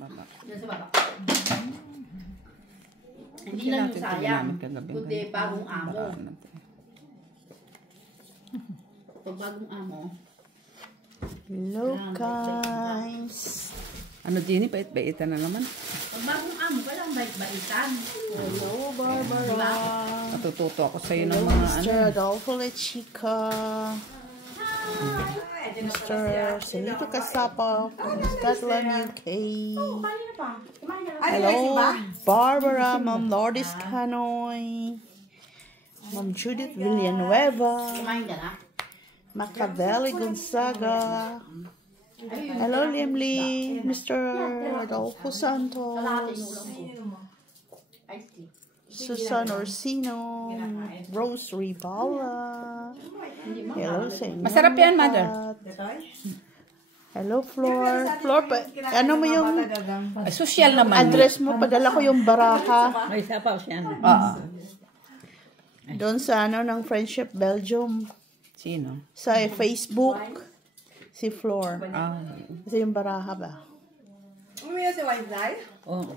baba. Yan sa baba. Hindi lang yung sayang. Kundi bagong amo. Pag bagong amo. Hello guys. Ano din, bait-baitan na naman. Pag bagong amo, walang bait-baitan. Hello Barbara. Natututo ako sa'yo ng mga Mr. Adolfo Lechica. Mr. Celito Casapa from Scotland, UK. Hello Barbara, Ma'am Lourdes Canoy, Ma'am Judith Villanueva, Kumain ka na? Machiavelli Gonzaga. Hello Limli, Mr. Adolfo Santos, Susan Orsino, Rose Ribala. Hello sa inyo. Masarap yan, Mother. Hello, Flor. Flor, ano mo yung Social naman. address mo? Padala ko yung baraha. May sapaw siya. Doon sa ano ng Friendship Belgium. Sino? Sa Facebook. Si Flor. Kasi yung baraha ba? Umiya si Wi-Fi? Oo.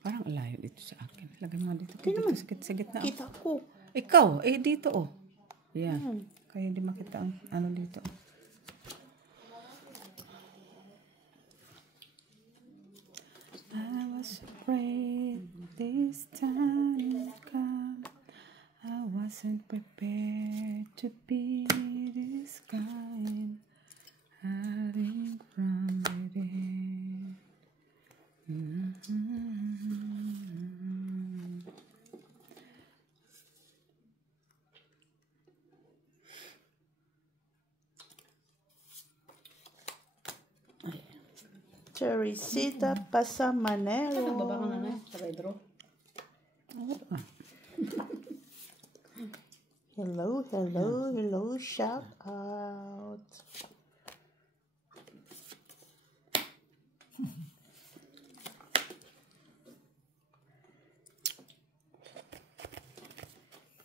Parang alayo dito sa akin. Lagay mo dito. Dito sa gitna. Kita ko. Ikaw, dito Yan. Kaya hindi makita ang ano dito. I was afraid this time would come. I wasn't prepared to be this kind. Hiding from within. Teresita Pasamanero. Baba ka na sa bedroom. Hello, shout out.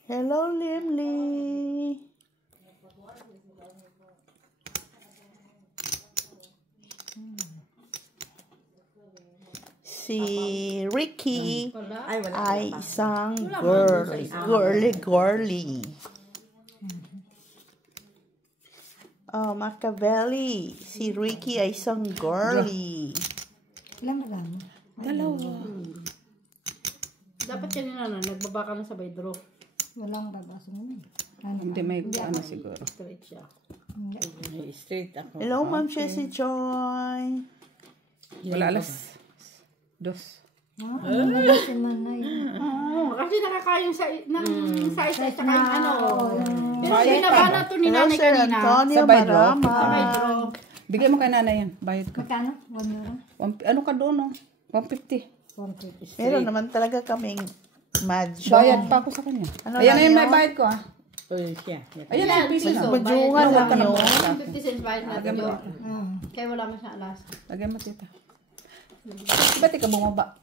Hello, Limli. Si Ricky ay isang girly. Oh, Machiavelli. Si Ricky ay isang girly. Ilan marami? Dalawa. Dapat kanina na, nagbaba ka na sa bedroom. Walang babaso naman. Hindi may ano siguro. Straight siya. Straight ako. Hello, Ma'am Jessie Joy. Wala alas. Dos. Wala si Manay. Kasi nakakain sa size at saka yung ano. Pero sinaba na ito ni Hello, nanay Sir kanina. Antonio Sabay, bro. Marama. Sa bedroom. Bigay mo kay nanay yan. Bayad ka. Magkano? 1 euro? Ano ka doon, no? 150. 150. Meron naman talaga kaming madjo. Bayad pa ako sa kanya. Ano Ayan lang na yung may yun? bayad ko, ah. Siya. Ayan na yung piso na. Madyungan lang yun. 50 cents bayad natin yun. Kaya wala mo siya alas. Lagyan mo, tita. Ba't ikaw bumaba?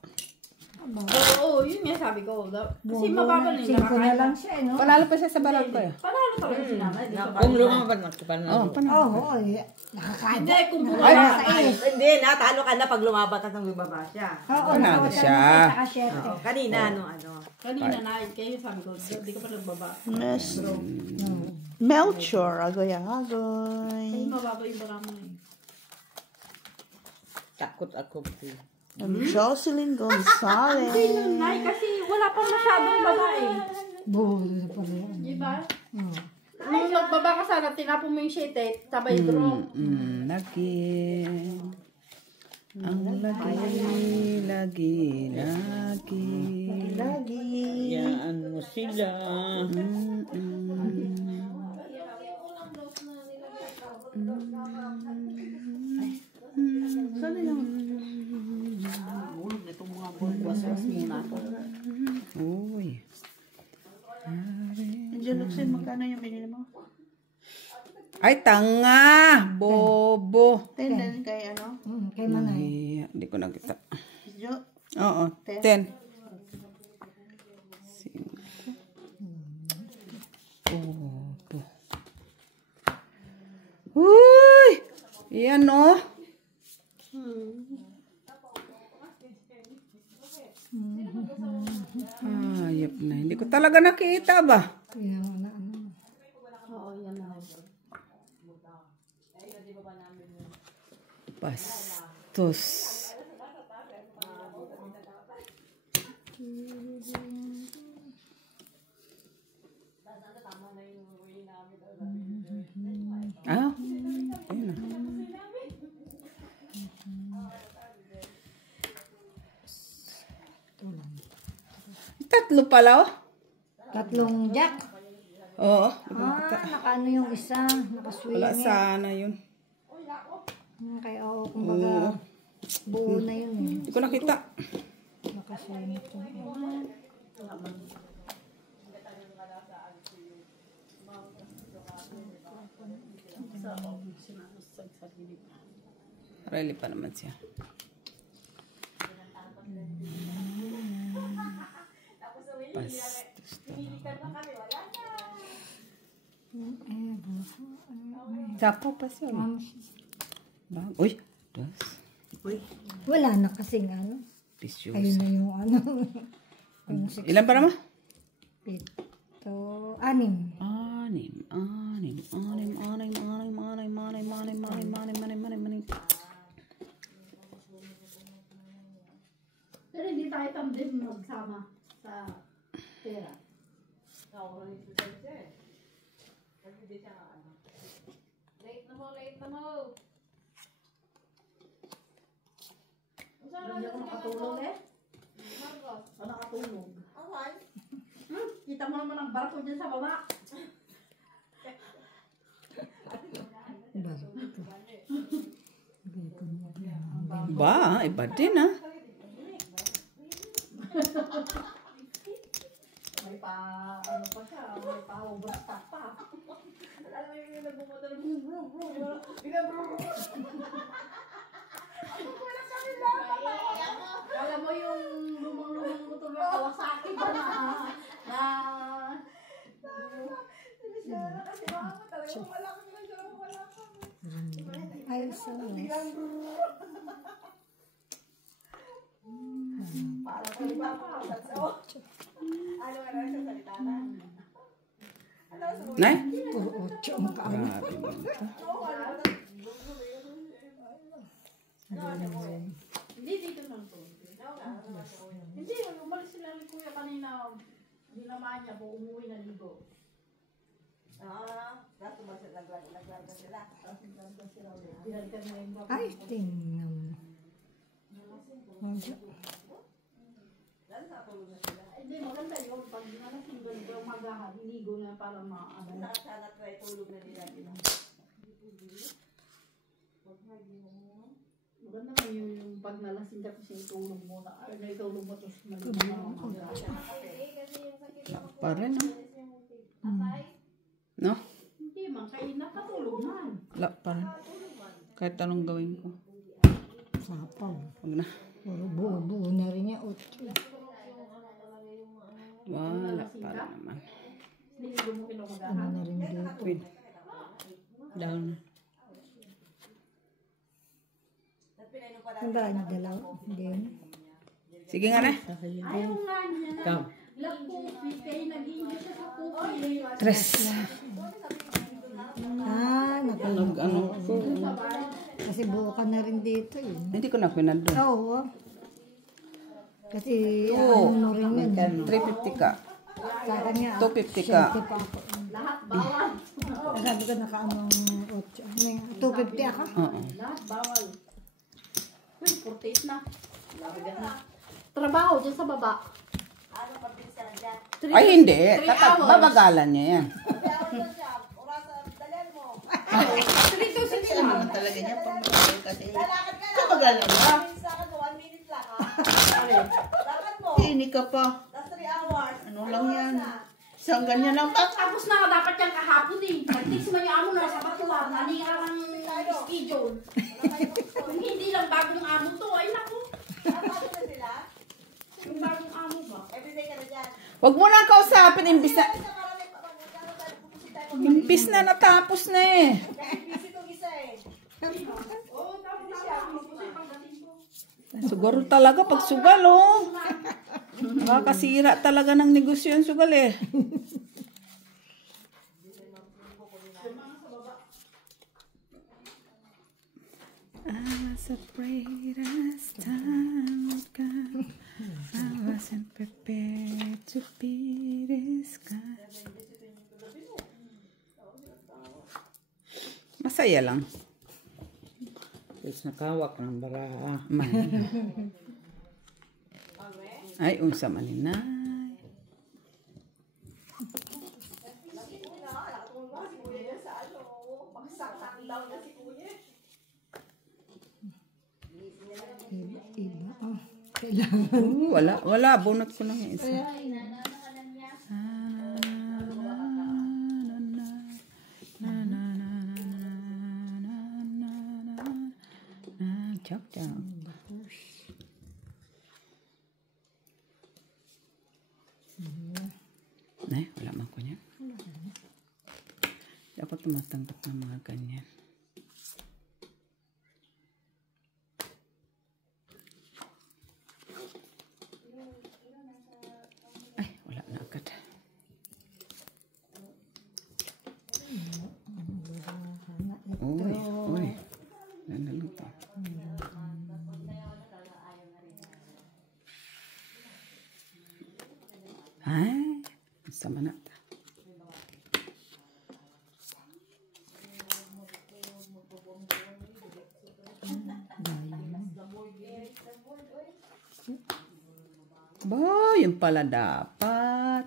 Oo, yun nga sabi ko. Kasi mababa na yung Singko na nakakain. lang siya, no? Panalo pa siya sa balag ko, eh. Panalo talaga si nanay. Kung lumaban na ito, Oo, panalo. Oo, nakakain. Hindi, kung Ay, Hindi, natalo ka na pag lumaban ka nang bibaba siya. Oo, Panalo siya. Kanina, ano. kanina na, kaya sabi ko, di ka pa nagbaba. Miss Melchor, Kasi agoy-agoy. mababa yung barama eh. Takot ako. Jocelyn Hindi Gonzalez. nun, Nay, kasi wala pang masyadong babae. Bulo pala yan. Diba? Nung nagbaba ka sana, tinapon mo yung sheet eh, sa bedroom. Lagi. Ang lagi. Lagi. Yan mo sila. Saan na yung Bulog na itong mga buwas-was muna ako. Uy. Diyan, Luxin, magkano yung binili mo? Ay, tanga! Bobo. 10 din kay ano? Kay Manay. Ay, hindi ko nakita. Jo? Oo, 10. Yan, no? Ayop na. Hindi ko talaga nakita ba? Oo, yan na. Bastos. Ah, ayun na. Tatlo pala, oh. Tatlong jack. Oo. Nakaano yung isa. Nakaswing. Wala sana yun. Kaya kumbaga, buo na yun eh. Hindi ko nakita. Nakaswing ito. Rally pa naman siya. Bastos to. Sapo pa siya. Uy, das. Wala na kasing ano. Pisyosa. Ayun na yung ano. Yung Ilan pa naman? 6. 6. 6. Pero hindi tayo tamdim magsama sa pera. Late na mo. Hindi ako nakatulog eh. Ako nakatulog. Kita mo naman ang barko dyan sa baba. Ba, iba din ah. May pa, ano pa siya, may pa overstock pa. Alam mo yung nagbumotor, alam mo yung lumang motor na Kawasaki ba na Ay, so nice. para sa iba pa. Ano nga na sa salita na? Nay? Puro 8 ang kaano. Grabe mo. Hindi dito lang to. Hindi, umalis sila ni Kuya kanina. Dinamaan niya po, umuwi na ligo. Naglarga sila. Dinalikan na yung Ay, tingnan. Medyo. Hindi, maganda yun. Pag nalasing doon, umaga, ligo na para maano. Sana try tulog na nila. Maganda mo yung pag nalasing ka kasi itulog mo na. Ay, naitulog mo tapos maligo na. Pa rin ah. No? Hindi man, kayo nakatulog man. Wala pa rin. Kahit anong gawin ko. Sapaw. Huwag na. Puro buo-buo na rin niya. 8. Wala pa rin naman. Niligo mo kinumagahan. Ano na rin dito. Wait. Down na. Ang daan niya dalaw. Hindi yun. Sige nga na. Ayaw nga niya na. Lapupi, kayo nag-iingat siya sa pupi. Tres. Nakalog. Ano ko. Kasi buo ka na rin dito eh. Hindi ko na pinando. Oo. Kasi ano mo rin yun. 350 ka. Sa kanya. 250 ka. 70 pa ako. Lahat bawal. Sabi ko nakaamang 8. Ano yun? 250 ako? Oo. Lahat bawal. Uy, 48 na. Labigan na. Trabaho dyan sa baba. Ay, hindi. Babagalan niya yan. Talaga niya pang kasi kabagal na ba? Hindi ka pa. Ano lang yan? Isang ganyan lang ba? Tapos na dapat yan kahapon eh. Nag-text mo yung amo na sa batuan. Naninga lang schedule. Kung hindi lang bagong amo to, ay naku. Yung bagong amo ba? Huwag mo nang kausapin. Imbis na natapos na eh. Siguro talaga pag sugal, oh. Nakakasira talaga ng negosyo yung sugal, eh. I was afraid as time would come. I wasn't prepared to be this guy. Masaya lang. Tapos nakawak ng baraha. Man. Ay, unsa man inay. Iba. Kailangan. Wala. Bunot ko lang yung isa. Chop. Wala man ko niya. Hindi ako tumatanggap ng mga ganyan. Ay, wala na agad. Uy. Ano to? Ay, sama na ta. Ba, yun pala dapat.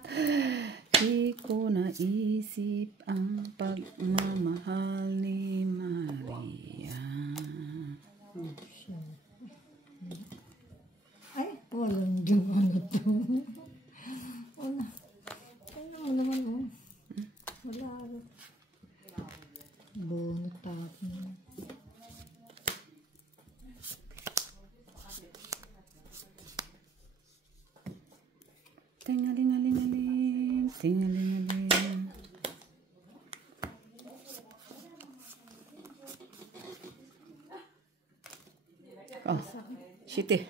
Di ko naisip ang pagmamahal ni Maria. Ay, walang yung ano to. Wala. Ano mo naman, oh. Wala. Bunot tapos. Tingaling-aling-aling. Tingaling-aling. Oh, shitty.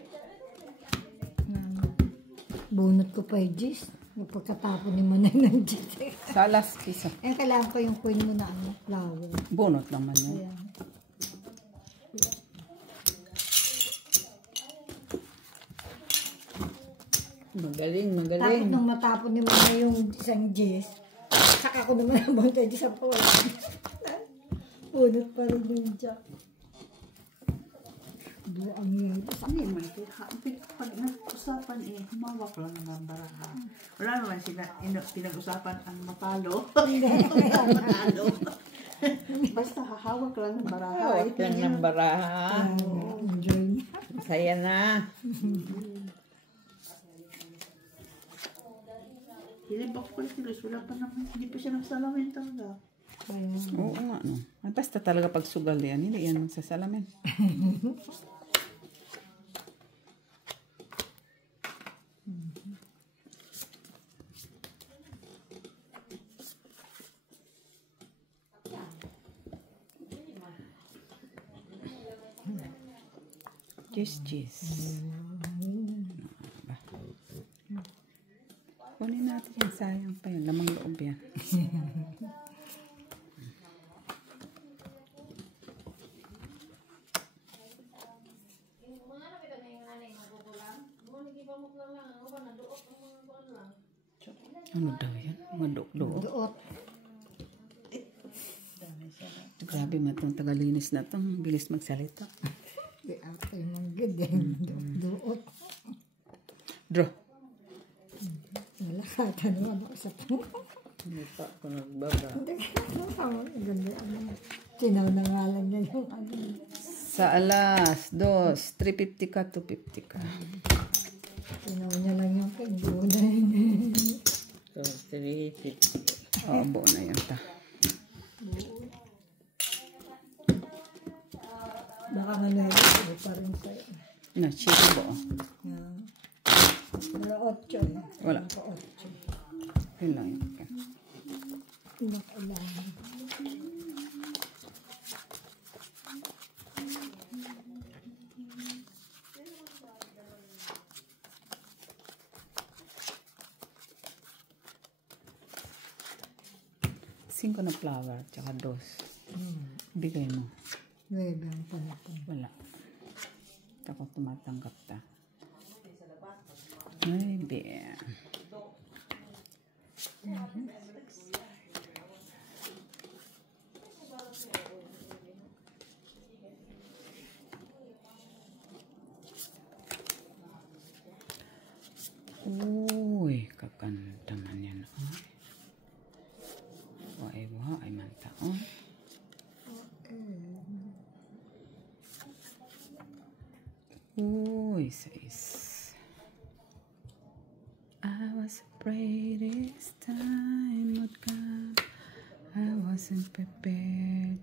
Bunot ko pa yung gis. Pagkatapon ni Manay ng gis. Salas, isa. Kailangan ko yung coin mo na ano, flower. Bunot naman yun. Ayan. Magaling. Tapos nung matapon ni Manay yung isang gis, saka ko naman ang bunot yung gis sa pawala. Bunot pa rin yung jack. Buang yun. Ano yung may pinag-usapan humawak lang ng baraha. Wala naman sila pinag-usapan ang matalo. Matalo. Basta hahawak lang ng baraha. Hawak lang ng baraha. Enjoy. Saya na. Hindi ba ko wala pa naman. Hindi pa siya nagsalamin talaga. Oo nga, no. Ay, basta talaga pag sugal yan, hindi yan magsasalamin. Cheese. Kunin natin yan. Sayang pa yun. Lamang loob yan. Ano daw yan? Maduok-duok. Duot. Grabe man itong tagalinis na ito. Bilis magsalita. Di ako yung mga ganyan. Duot. Draw. Wala ka. Tanong ako sa po. Hindi pa ako nagbaba. Hindi ka. Ganda. Sinaw na nga lang niya yung ano. Sa alas, 3:50 ka, 2:50 ka. Sinaw niya lang yung kaibunan. So, 350. Oo, buo na yan ta. Baka nga na pa rin sa'yo. Na, chicken buo. Wala 8 eh. Wala. 8. Yun lang yun. Nakailangan. 5 na flower, tsaka 2. Bigay mo. 9 ang panapon. Wala. Ako tumatanggap ta. Ay, be. Uy, kakanta man yan. Ay manta. Uy, 6. I was afraid this time would come. I wasn't prepared.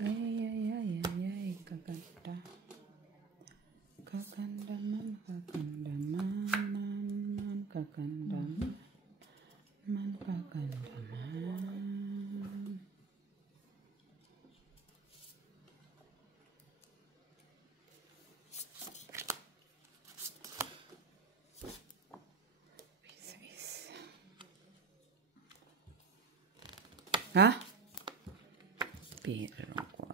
Ay, kaganda. Kaganda man, kaganda man, kaganda man, kaganda man. Ha? Pero ko.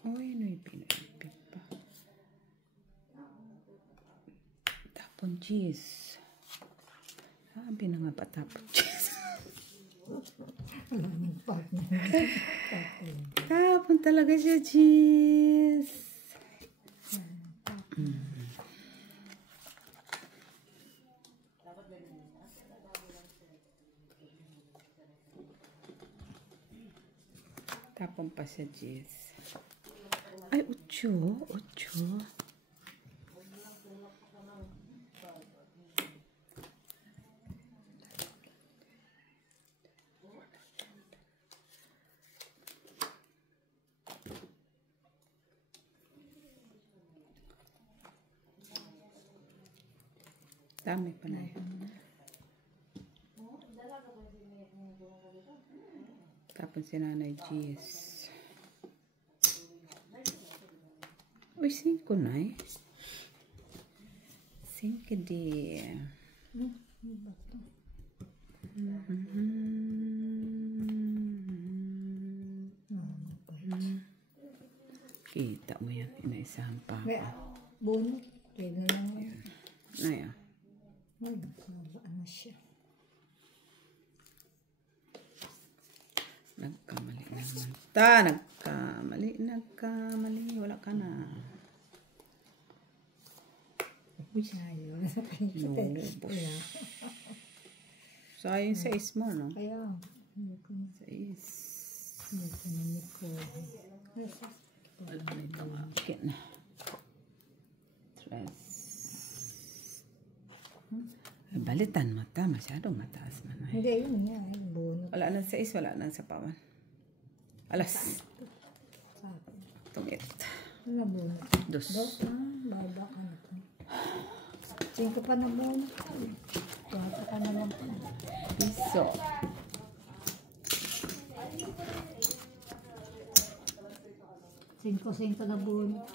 Uy, ano'y pinaipit pa. Tapon cheese. Sabi na nga pa tapon cheese. Tapon talaga siya cheese. Tapon pa siya cheese. Ay, 8. Dami pa na yun. Tapos si Nanay Gis. Uy, 5 na eh. 5 di. Kita mo yan. Inaisahan pa ako. Bunot. Kaya lang yun. Ayan. Ay, nasabaan na siya. Nagkamali na naman. Nagkamali. Wala ka na. Uy, sayo. Lubos. Sayang sa mo, no? Kaya, hindi ko na. Hindi ko na niko. Wala na itong akin. Stress. Balitan mo ta. Masyadong mataas man. Hindi, yun nga. Bunot. Wala nang 6, wala nang sa pawan. Alas. Tungit. Ano bunot? 2. Baba ka na. 5 pa na bunot. 4 pa na lang. Piso. Cinco na bunot.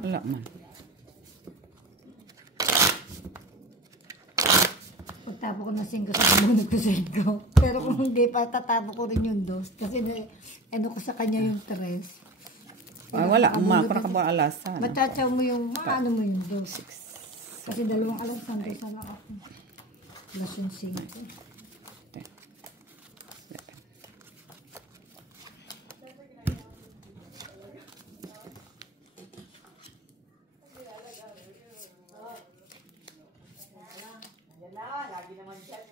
Wala man. Pagtapo ko na 5 sa bunot ko 5. Pero kung hindi pa, tatapo ko rin yung 2. Kasi ano ko sa kanya yung 3. Ay, wala. Umakura ka ba alas? Machachaw mo yung, maano mo yung 2. Kasi 2 alas sanday sa lang ako. Plus yung 5. Lagi naman dyan.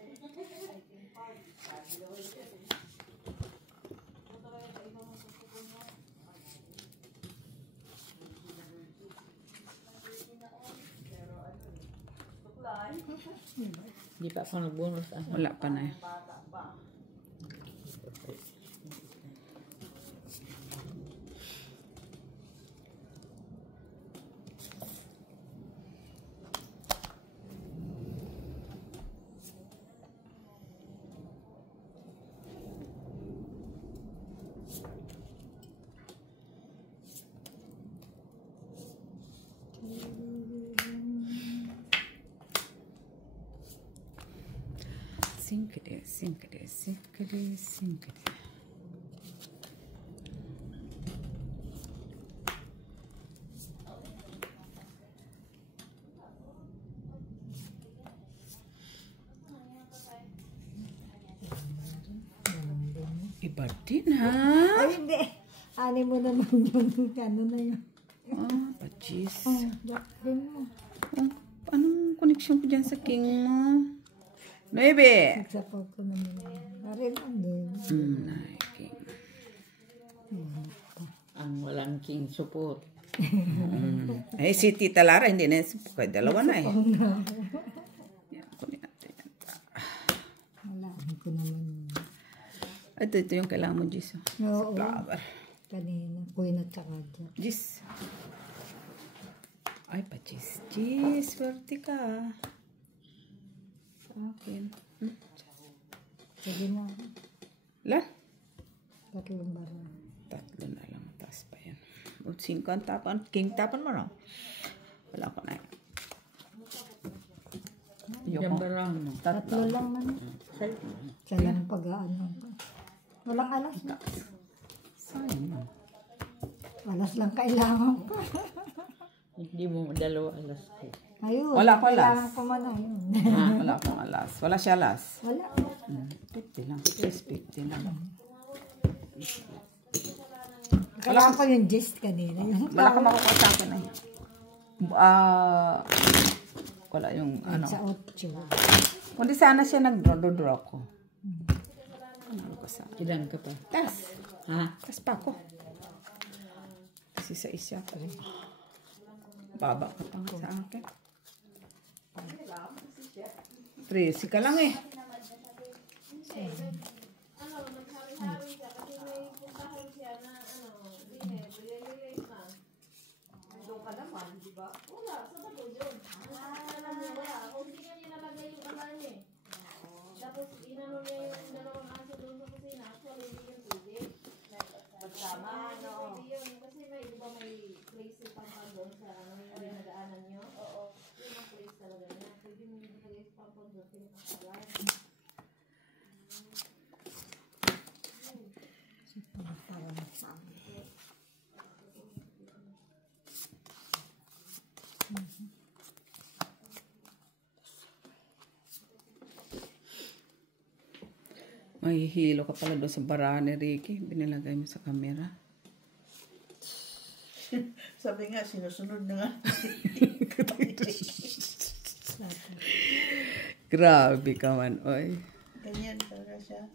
Hindi pa ako nagbunot. Wala pa na eh. Sinkade, sinkade, sinkade, sinkade. Iba din ha? Ay, hindi. Ani mo naman yung ano na yun. Ah, pachis. Oh, Jack din mo. Oh, anong connection ko dyan sa king mo? Baby! Nagsapaw ko naman. Narin ang din. King. Ang walang king support. Eh, si Tita Lara, hindi na. Kaya dalawa na eh. Yan, kunin natin yan. Wala ko naman. Ito yung kailangan mo, Jis. Oo. Flower. Kanina. Queen at saka Jack. Jis. Ay, pa Jis. Jis, swerte ka. Sa akin. Sige na. Lan? Tatlong barang. Tatlo na lang. Taas pa yan. O, 5 ang tapan. King tapan mo na. Wala ko na yan. Yung barang mo. Tatlo lang man. Siya lang pag-ano. Walang alas na. Sayang mo. Alas lang kailangan ko. Hindi mo dalawa alas ko. Ayun. Wala ko alas. Kailangan ko man ayun. Wala akong alas. Wala siya alas. Wala. 50 lang. Just 50 lang. Kailangan ko yung gist kanina. Wala kang makukuha sa akin ay. Wala yung ano. Sa 8. Kundi sana siya nag-draw ko. Ano ko sa Ilan ka pa? tas. Ha? Tas pa ako. Kasi sa isya ko. Baba ka pa nga sa akin. 13 ka lang eh. Mahihilo ka pala doon sa barahan ni Ricky. Binilagay mo sa camera. Sabi nga, sinusunod na nga. Grabe ka man, oy. Ganyan talaga siya.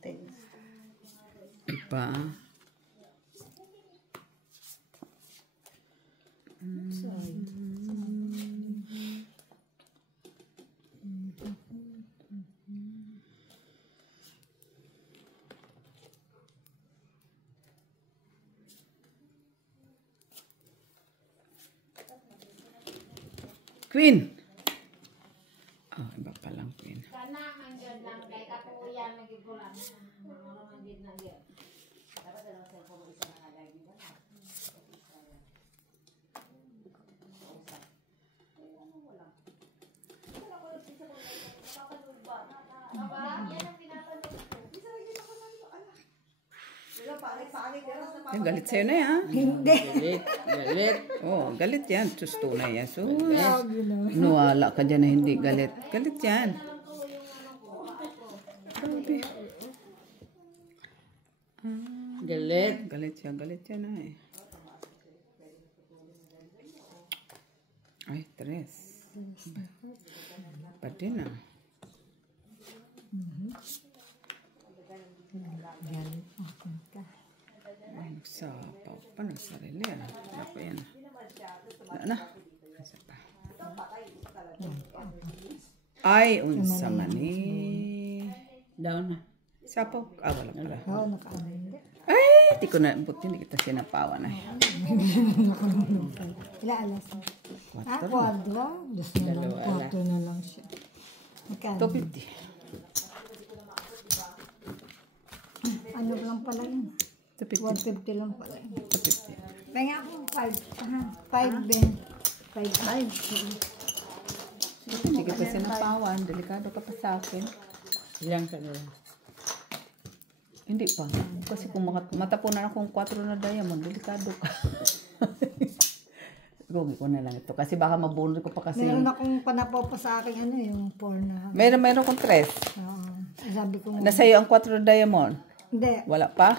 Thanks. Iba. Queen! Oh, iba pa lang Queen. Kana ang ganda lang kay kapuyan nagigulan. Mga manggid na gyud. Dapat daw sa ko isa na lagi ba. Yung galit sa'yo na yan. Hindi. Galit. Galit. Oh, galit yan. Susto na yan. So, nuwala ka dyan na hindi galit. Galit yan. Grabe. Galit. Galit siya. Galit yan na eh. Ay, 3. Pati na. Galit ako ka. Ay, nagsapaw pa. Nagsarili. Wala pa yan. Wala na. Isa pa. Ay, unsa man eh. Down na. Sapaw. Wala pala. Oo, naka-ano. Ay, di ko na, buti hindi kita sinapawan ay. Ila alas. Quatro. Kwadra. Dos na lang. Quatro na lang siya. Magkano? 250. Ano lang pala yun? 250. 150 lang pala yun. 250. Kaya nga po, 5 Ben. 5. Hindi kita sinapawan. Delikado ka pa sa akin. Ilang ka na lang. Hindi pa. Kasi kung matapunan akong 4 na diamond, delikado ka. Gogi ko na lang ito. Kasi baka mabunod ko pa kasi. Meron akong panapaw pa sa akin, ano, yung 4 na. Meron akong 3. Oo. Sabi ko, Nasa iyo ang 4 na diamond. hindi. Wala pa?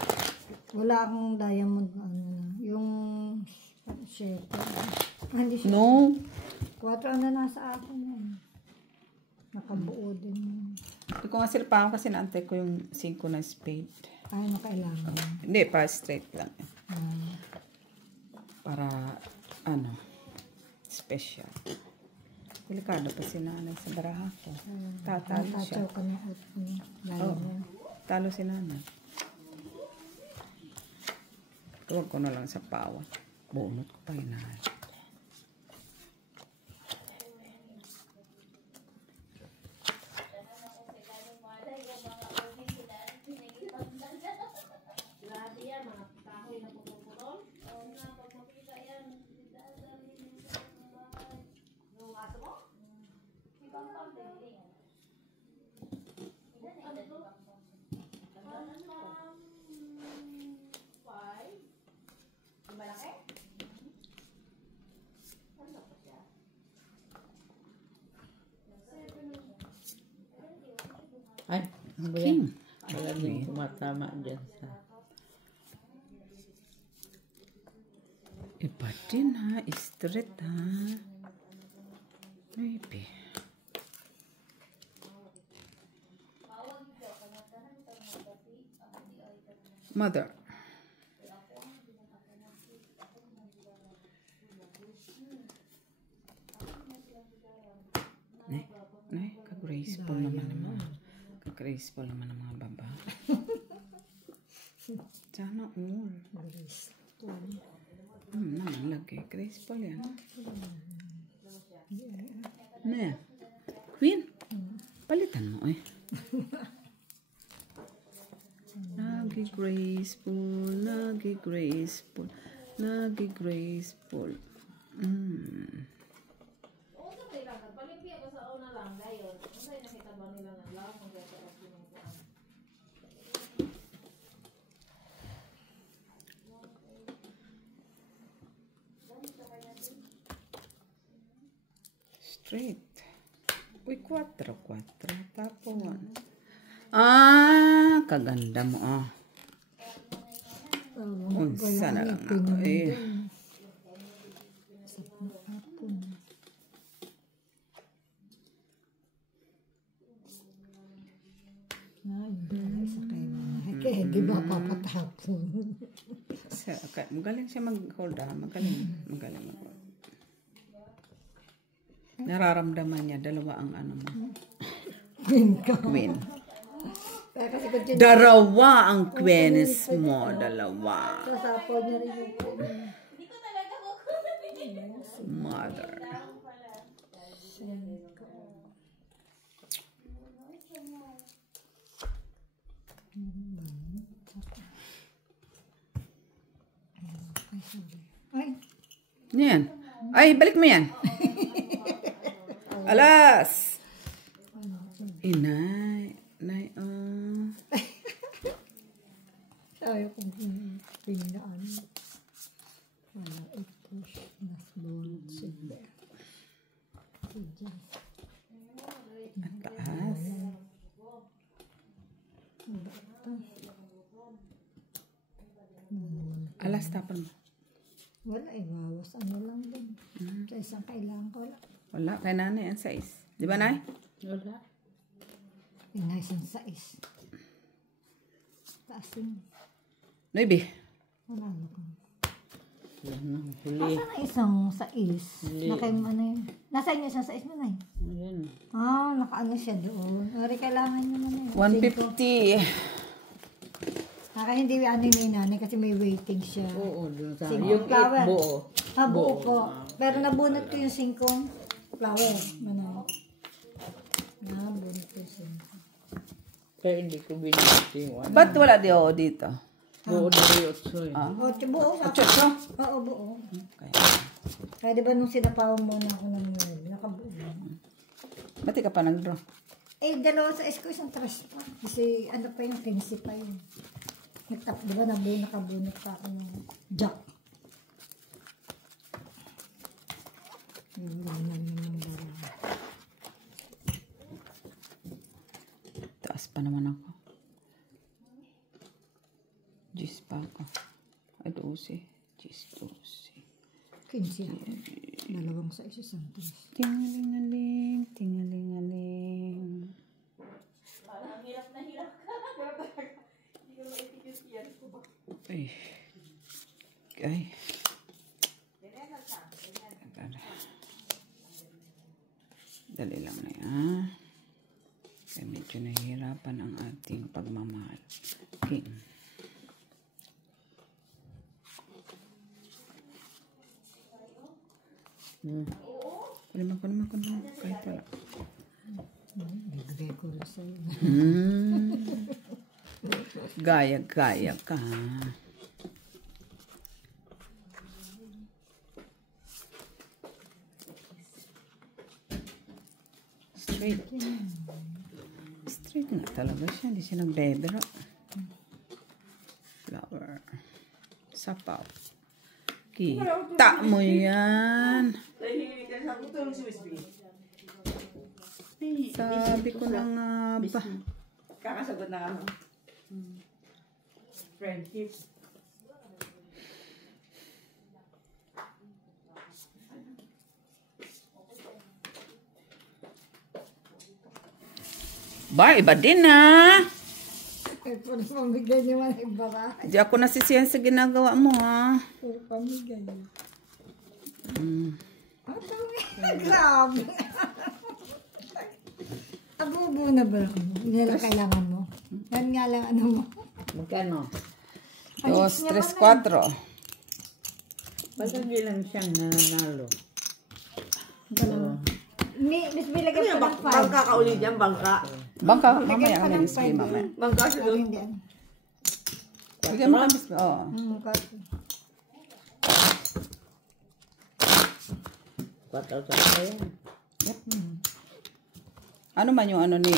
Wala akong diamond, ano na. Yung, shit. Hindi siya. No. 4 na nasa akin yan. Nakabuo din yun. Hindi ko nga sirpahan kasi naantay ko yung 5 na spade. Ay, nakailangan. Hindi, pa straight lang. Ah. Para, ano, special. Delikado pa si nanay sa baraha ko. Tatalo siya. Natachaw ka ng ut niya. Lalo Oo. na. Talo si nanay. Huwag ko na lang sa pawan. Bunot ko pa yun. Ay, ano ba yan? Wala din tumatama dyan sa... Iba din ha. Straight ha. Maybe. Mother. Ka-graceful naman ng mga ka-graceful naman ng mga baba. Sana all. Naman lagi. Graceful yan. Ne. Queen. Palitan mo eh. Lagi graceful. Lagi graceful. Lagi graceful. Straight. Uy, 4. Tapos. Kaganda mo ah. Unsa na lang ako eh. Kaya di ba papatapon? Magaling siya mag-hold ah. Magaling mag-hold. Nararamdaman niya, dalawa ang ano mo. Queen ka. Queen. Kasi kung Dalawa ang queens mo. Dalawa. sasapaw niya rin yung Mother. Ay, Yan. Ay, balik mo yan. Alas. Inay. Nay, ayaw kong pinaan. Wala, i-push. Nasbol. Sige. Sige. Ang taas. Alas, tapan mo. Wala, iwawas. Ano lang din. Sa isang kailangan ko lang. Wala, kay nanay ang size. Di ba, nay? Wala. Inaisang sais. Taasin. Maybe. Wala na kung. Yan, huli. Nasaan ang isang sais? Ano yun? Nasa inyo isang sais mo na Ayan. nakaano siya doon. Ori, kailangan nyo na 150. Hindi ano yung nanay kasi may waiting siya. Oo, doon sa Singkong yung flower. buo. Buo po. Pero nabunot ko yung singkong flower. Nabunot ko yung singkong. Kaya hindi ko binigyan yung ano. Ba't wala di ako dito? Buo na rin 8 eh. Buo. Oo, buo. Okay. Kaya di ba nung sinapawan muna ako ng nakabuo. Ba't ka pa nag-draw? Dalawa sa ko isang trash pa. Kasi ano pa yung 15 pa yun. Di ba nakabunot pa ako ng jack. Taas pa naman ako. 10 pa ako. Ay, 12. 12. 15 ako. Dalawang sa isang trash. Tingalingaling, tingalingaling. Parang hirap na hirap ka. Hindi ko maitigil yan. Ay. Ay. Dali lang na yan. Kaya medyo nahihirapan ang ating pagmamahal. Okay. Kunin mo. Kahit wala. Bibigay ko rin sa'yo. Gaya ka. Straight nga talaga siya. Hindi siya nagbebero. Flower. Sapaw. Kita mo yan. Sabi ko na nga ba. Kakasagot na ano. Friendship. Ba, iba din na. Puro pamigay niyo man yung bara. Di ako nasisiyan sa ginagawa mo, ha? Puro pamigay. Grabe. Abubo na ba? Hindi na kailangan mo. Yan nga lang ano mo. Magkano? 2, 3, 4. Palagi lang siyang nananalo. Mas bilagyan pa ng 5. Bangka ka ulit yan, bangka. Bangka, mamaya ka na display, mamaya. Bangka siya doon. Hindi ano. Bigyan mo kami display, oo. Kasi. 4,000 pa yan. Yep. Ano man yung ano ni,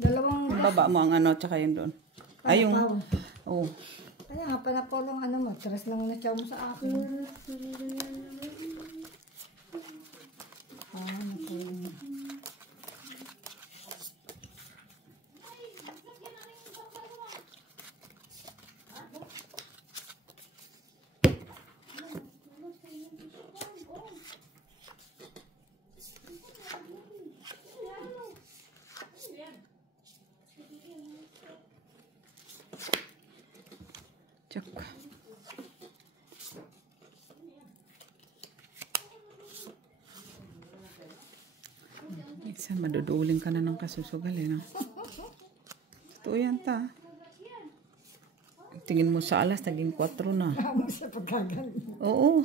Dalawang yung baba mo ang ano, tsaka yun doon. Ay, yung, oh. Kaya nga, panapolong ano mo, tres lang na chow mo sa akin. Napolong. Tsaka. Minsan maduduling ka na ng kasusugal, eh, no? Totoo yan, ta. Tingin mo sa alas, naging 4 na. Tama sa pagkagaling. Oo.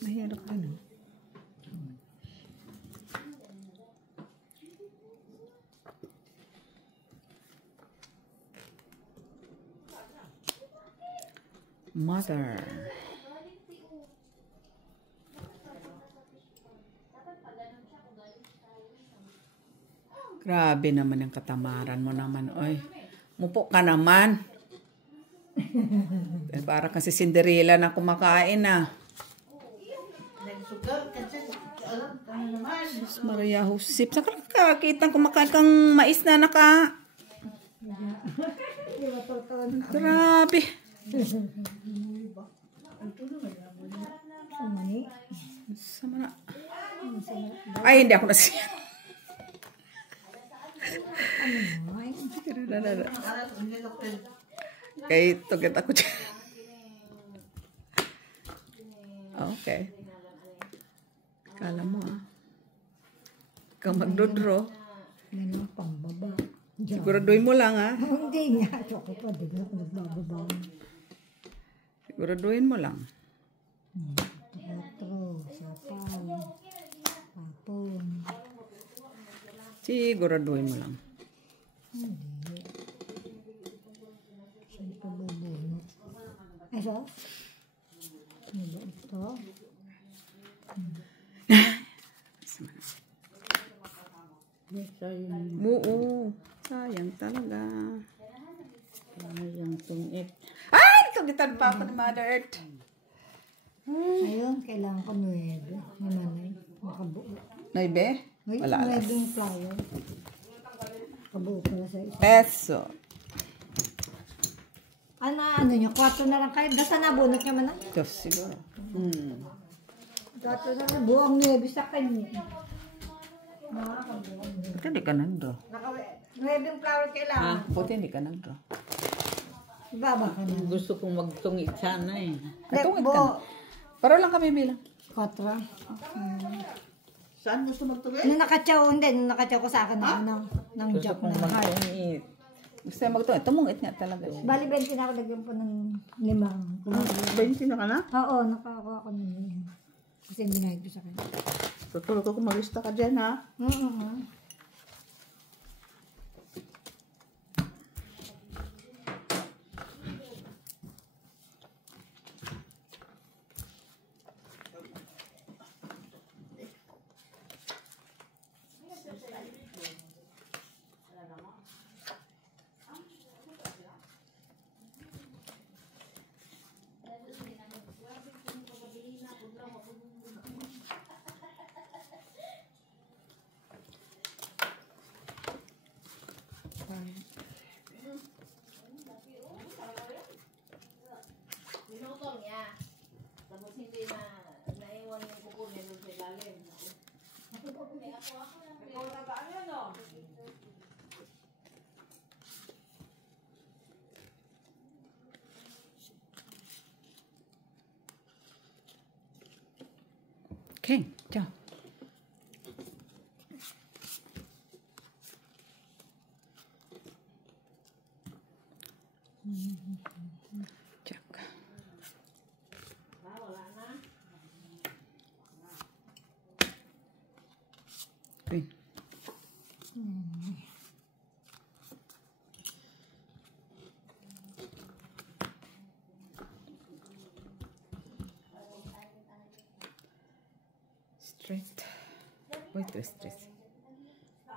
Mahirap ka, no? Mother. Grabe naman yung katamaran mo naman, oy. Mupo ka naman. Para kasi Cinderella na kumakain na. Maria Josep. Saka kakakita kumakain kang mais na naka. Grabe. Sama na. Ay, hindi ako nasiyan. Kaya tugat ako dyan. Okay. Kala mo Ikaw magdodraw. Yan ang pambaba. Diyan. Siguraduhin mo lang Hindi nga. Ako pa, di ba ako nagbababa. Siguraduhin mo lang. Teatro, sapaw, hapon. Siguraduhin mo lang. Hindi. Saan pa bubunot? Ay, sos? Ano ba ito? Oo. Sayang talaga. Sayang tungit. Ay! Tugitan pa ako ng Mother Earth. Ayun, kailangan ko 9. Yung manay. Makabuo. Naibe? Ay, Wala 9 yung flower. Makabuo pala sa isa. Peso. Ano nyo? 4 na lang kayo. Basta nabunot nyo man na. Diyos siguro. 4 na lang. Buong 9 sa kanya. Nakakabuo. Buti hindi ka nagdraw. 9 yung flower kailangan. Buti hindi ka nagdraw. Ibaba ka na. Gusto kong magtungit sana eh. Natungit ka na. Pero lang kami bilang. 4. Saan gusto magtungit? Nung nakatsaw, hindi. Nung nakatsaw ko sa akin ng Gusto job kong na heart. magtungit. Gusto niya magtungit. Tumungit nga talaga. Bali, 20 na ako lagyan po ng 5. 20 na ka na? Oo, nakakuha ko ng yun. Kasi binayad ko sa kanya. Tutulog ko kumagista ka dyan ha. Pinutol niya. Tapos hindi na naiwan yung kuko niya doon sa ilalim. Ikaw na ba ano no? Okay. Ciao. Check. Queen. Straight. Wait, straight.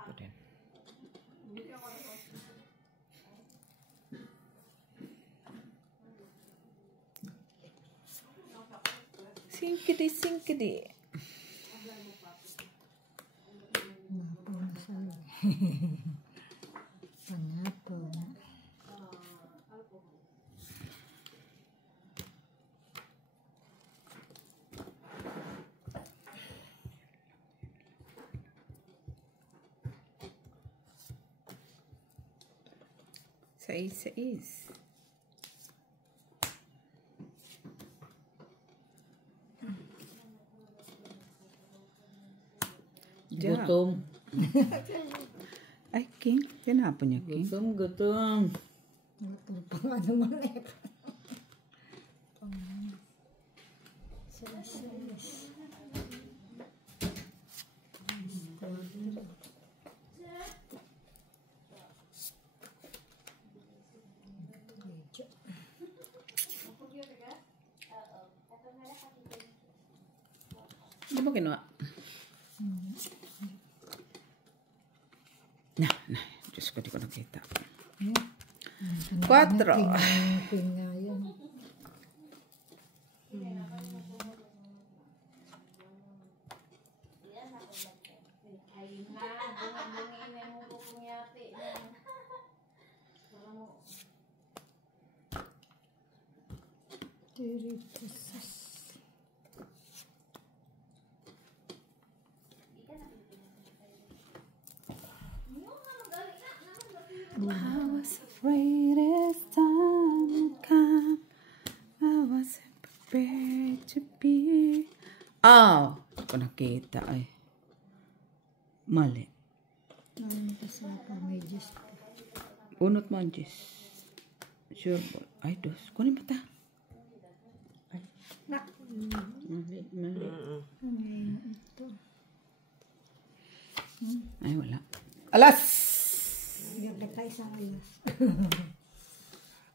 Put in. Sinkidi, sinkidi. Panapon. Sais. Gutom. Ay, King. Tinapon niya, King. Gutom. Pang ano man eh. Sis. Ano ba kinuha? Na. Diyos ko, di ko nakita. 4. Queen nga yun. I was afraid as time would come. I wasn't prepared to be Hindi ko nakita ay. Mali. Nandito sa pamages. Bunot mo, Jis. Sure ball. Ay, dos. Kunin pa ta. Nak. Mali, mali. Ito. Ay, wala. Alas! Ganda tayo sa alas.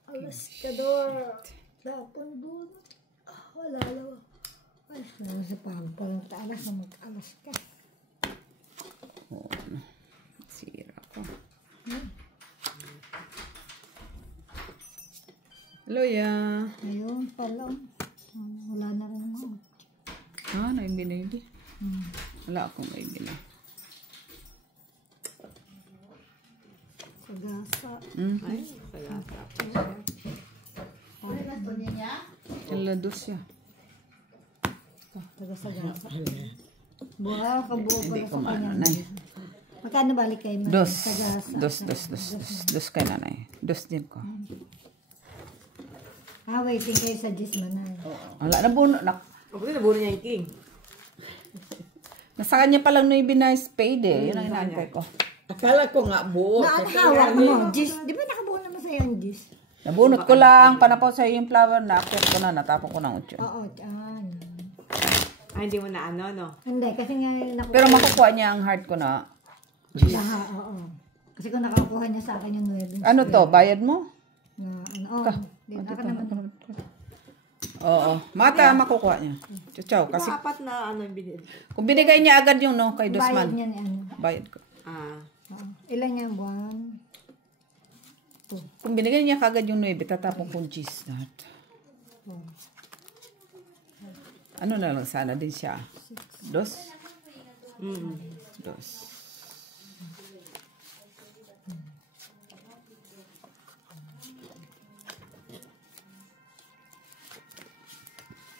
Alas ka door. Tapon doon. Wala lang. Ay, wala sa pagpalang alas na mag-alas ka. Oo, sira ko. Hello, ya. Ayun pala. Wala na rin naman. Naibili. Wala akong maibili. Sagasa. Ay, sagasa. Hello, dos siya. Taga-sagasa. Buha, kabuo Hindi pala ko sa kanya. maano, nay. Magkano balik kayo? Dos. Sagasa. Dos kay nanay. Dos din ko. Waiting kayo sa Jis Manay. Wala na buno. Ako din nabuno niya yung king. Nasa kanya palang na ibinay spade eh. Yun ang inaantay ko. Akala ko nga buo. Naanhawa mo, Jis. Di ba nakabuo naman sa'yo ang Jis? Nabunot ko lang. Panapaw sa yung flower na akit ko na. Natapon ko ng utyo. Oo, Ay, hindi mo na ano, no? Hindi, kasi nga nakuha. Pero makukuha niya ang heart ko na. Oo. Kasi kung nakakuha niya sa akin yung 9. Ano to? Bayad mo? Di na ka naman. Oo. Mata makukuha niya. Chow. Kasi Kasi apat na ano yung binili. kung binigay niya agad yung no kay Bayad Dosman. niya ni ano. Bayad ko. Ah. Ilan niya buwan? Kung binigay niya kagad yung 9, tatapon kong cheese lahat. Ano na lang sana din siya? Dos? Dos.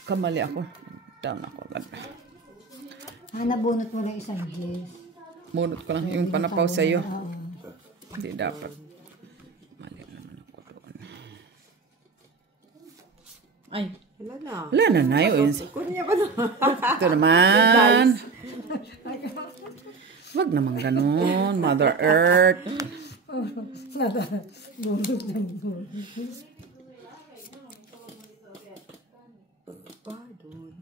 Kamali ako. Down ako agad. Nabunot mo lang isang Jis. Bunot ko lang yung panapaw sa'yo. Oo. Hindi dapat. Mali naman ako doon. Ay. Wala na. Wala na na yun. Kunin niya pa na. Ito naman. Wag naman ganun. Mother Earth. Pardon.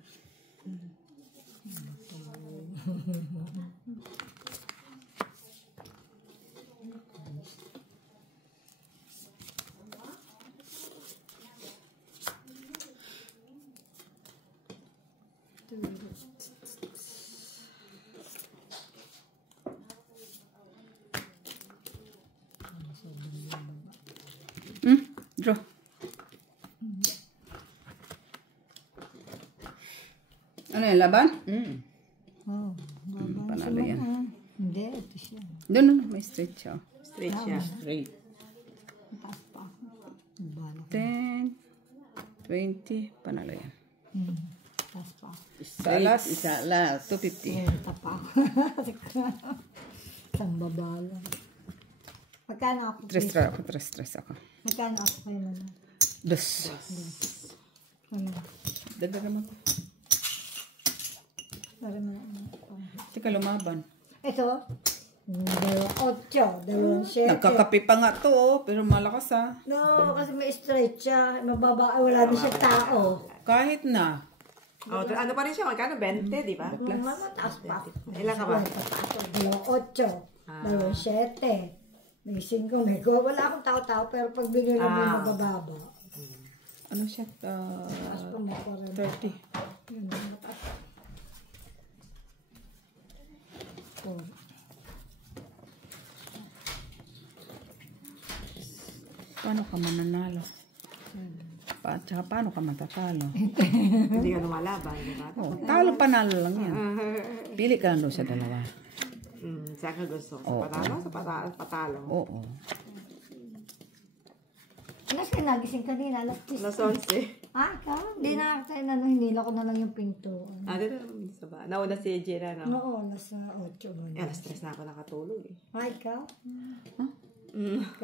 Draw. Ano yan, laban? Oh, Panalo yan. Hindi, ito siya. Doon, may straight siya. Straight siya. Straight. Taas pa. Balak. 10, 20, panalo yan. Taas pa. Isa last. 250. Tapa. Isang babala. Magkano ako? Tres ako. Magkano ako kayo naman? Dos. Ano? Daga naman ko. Para na. Teka, lumaban. Ito? 8, 7. Nagkakape pa nga to, oh, pero malakas ah. No, kasi may straight siya. Mababa. Wala na siya tao. Kahit na. Oh, ano pa rin siya? Magkano? 20, di ba? Mataas pa. Ilan ka ba? Dalawa 8. 7. May 5. May go. Wala akong tao-tao. Pero pag binili mo mabababa. Ano siya? Taas pa mo 30. Yun, mataas. Paano ka mananalo? Tsaka paano ka matatalo? Hindi ka lumalaban, di ba? Oh, talo panalo lang yan. Pili ka lang doon sa dalawa. Saan ka gusto? Sa Oo. patalo? Sa patalo? Oo. Alas ka nagising kanina. Alas 10. Alas 11. Ikaw? Hindi na. Hinila ko na lang yung pinto. Dito naman sa ba? Nauna si Jera, no? Oo, alas 8 mo. Alas 3 na ako nakatulog eh. Ikaw?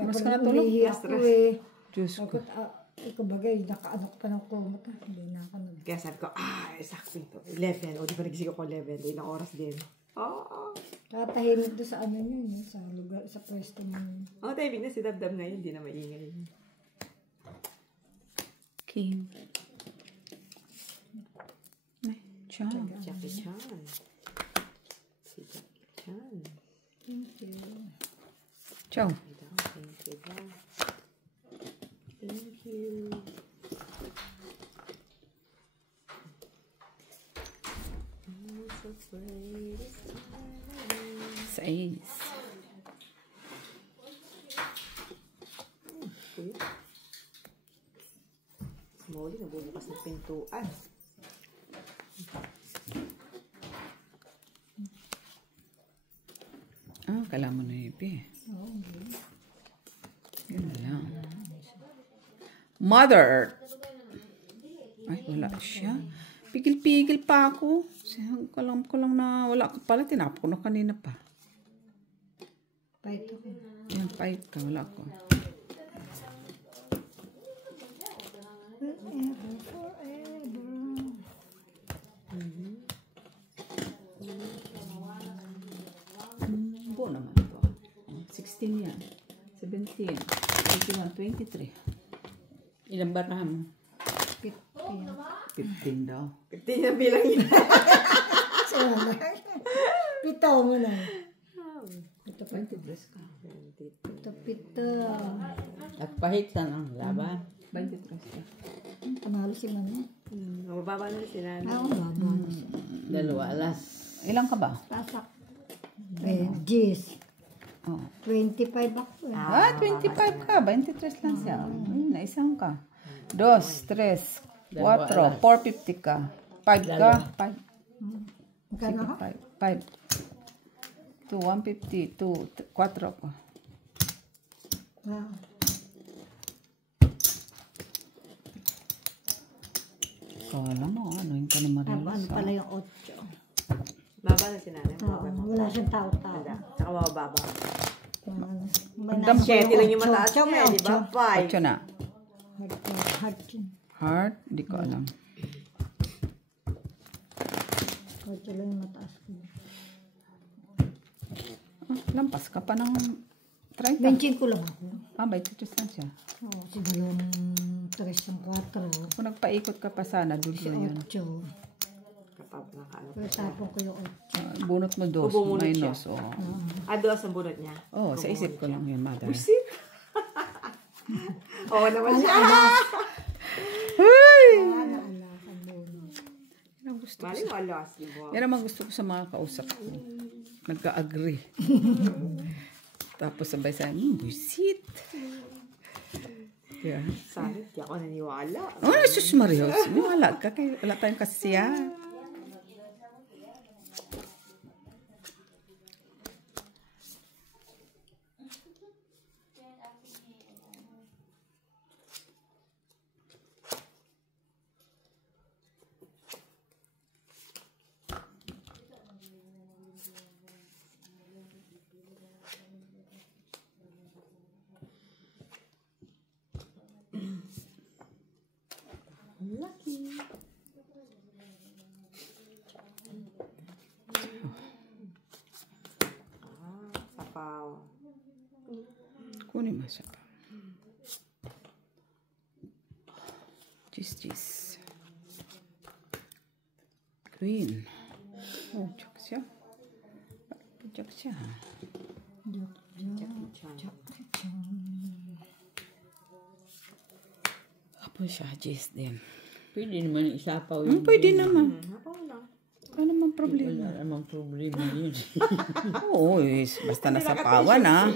Mas ka Kaya natulog? umihi ako eh. Diyos ko. kumbaga, nakaanok pa ng kumot. Hindi na ako nag... Kaya sabi ko, sakto ito. 11. O, di ba nagising ako 11? Ilang oras din. Katahimik doon sa ano yun, sa lugar, sa pwesto mo. Tahimik na si Dabdab ngayon. Hindi na maingay. King. Ay, Chan. Jackie Chan. Si Jackie Chan. Thank you. Chow. Thank you. Thank you. Sais. Smolly, nabubukas ng pintuan. Kailangan mo na ipi. Yun lang. Mother! Ay, wala siya. Pigil-pigil pa ako. Kalam ko lang na wala ka pala. Tinapon ko na kanina pa. Pahit ako. Yan, pahit ka. Wala ko. Buo naman ito. 16 yan. 17. 21, 23. Ilang barahan mo? 15 daw. 15 na bilang yun. Pito mo na. Ito 23 ka. Ito, pito. At pahit sa ang laban. 23 ka. Panalo si Mano. Mababa na sila. Baba. Dalawa alas. Ilang ka ba? Tasak. Gis. Oh. 25 ako. 25 ka. 23 lang siya. Naisang ka. 2, 3, 4, 450 ka. 5 ka. 5. Magkano ako? 5. 2, 150. 2, 4 ka. Wow. Kala mo, ano yung ka na Ano Marilos. pala yung 8? Baba na si nanay. Wala siyang tao-tao. Saka mababa. Magdam- 7 lang yung mataas niya, di ba? 5. 8 na. Heart yun. Heart? Di ko alam. 8 lang yung mataas ko. Lampas ka pa ng 30. Benching ko lang ako. 23 lang siya. Oo, si dalawang 3 ng 4. Kung nagpaikot ka pa sana, dulo Si yun. 8. Kapag nakaano. Pero tapon ko yung 8. Bunot mo dos, Bubunot siya. minus. Oh. Dos ang bunot niya. Oh, sa isip ko lang yun, mother. Oo naman siya. Yan ang gusto ko. Mali walas, di ba? Yan naman gusto ko sa mga kausap ko. Nagka-agree. Tapos sabay sa buisit. Yeah. Sabi, di ako naniwala. Oh, Jesus Marios. Wala ka. Wala tayong kasiya. Lucky. Sapaw. Kunin mo siya pa. Cheese. Queen. Oh, chok siya. Chok siya. Apo siya, cheese din. Pwede naman isapaw yun. Pwede naman. Wala naman problema. Wala namang problema yun. Oo, basta nasa pawan ha.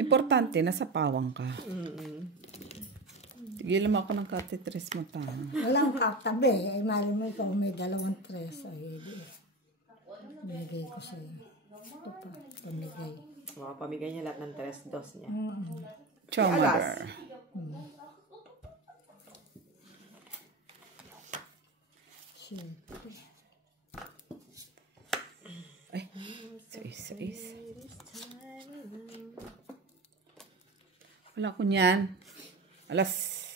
Importante, nasa pawang ka. Tigilan mo ako ng katitres mo ta. Walang katabi. Ay, mali mo ikaw may 2 3. Ay, binigay ko sa'yo. Ito pa, pamigay. Mga pamigay niya lahat ng 3-2 niya. Ciao, mother. Ay, sais. Wala ko niyan. Alas.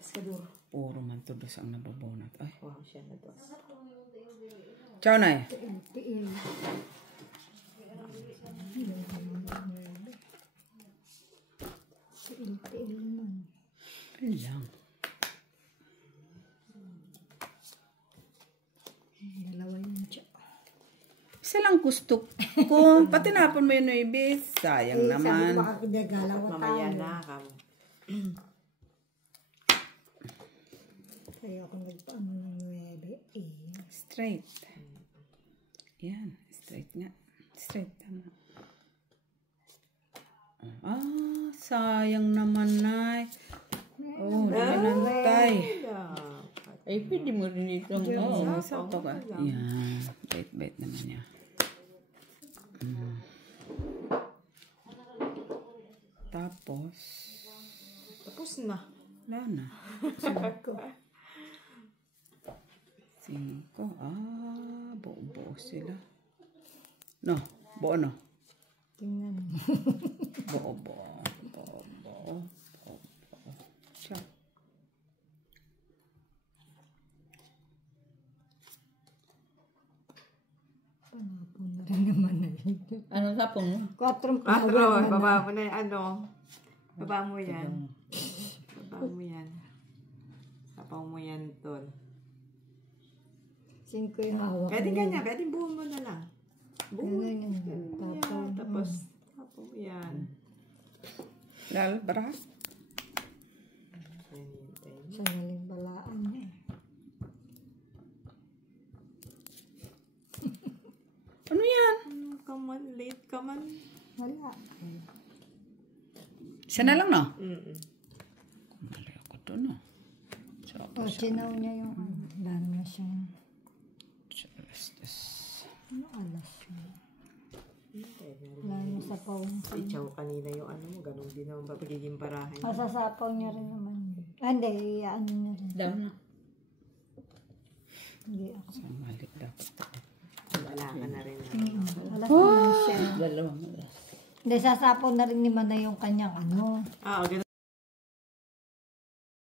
Eskador. Puro man to dos ang nababonat. Ay. Wow, siya na dos. Ciao, Nay. Tiil. Tiil naman. Ayun lang. Dalawa yun siya. Isa lang gusto ko. Pati napon mo yun, Ibis. Sayang Sabi ko naman. baka galaw Mamaya tayo. na kamo. Kaya ako nagpaano ng 9. Straight. Yan. Straight nga. Straight. Tama. Ah, sayang naman, Nay. Oh, di ba nantay? Ay, pwede mo rin itong, Oo, sakto ka. Yan. Bait-bait naman niya. Tapos, Tapos na. wala na. 5. Ah, buo-buo sila. No, buo no. Tingnan mo. Buo-buo. Buo-buo. Buo-buo. Siya. Panapon na rin naman na ito. ano sapong mo? 4 Patro, baba mo na yung ano. Baba mo yan. Baba mo yan. Tapaw mo yan, tol. 5 yung hawak. Pwede ganyan, pwede buo mo na lang. Ganun yun. Yan, tapos, tapaw mo yan. Lal, bara? Yan, hintay. Sa naling balaan niya. Ano yan? Come on, late ka man. Wala. Siya na lang, no? Mali ako to, no? O, chinaw niya yung ano. Lalo na siyang ano alas niya. Lalo na sa pawang. Si Chow kanina yung ano mo, ganun din naman ba pagiging barahan. Masasapaw niya rin naman. Hindi, ano niya rin. Daw na. Hindi ako. So, mali dapat. Wala ka na rin. Alas naman siya. Dalawang alas. Hindi, sasapaw na rin ni Mana yung kanyang ano. Ah, ganun.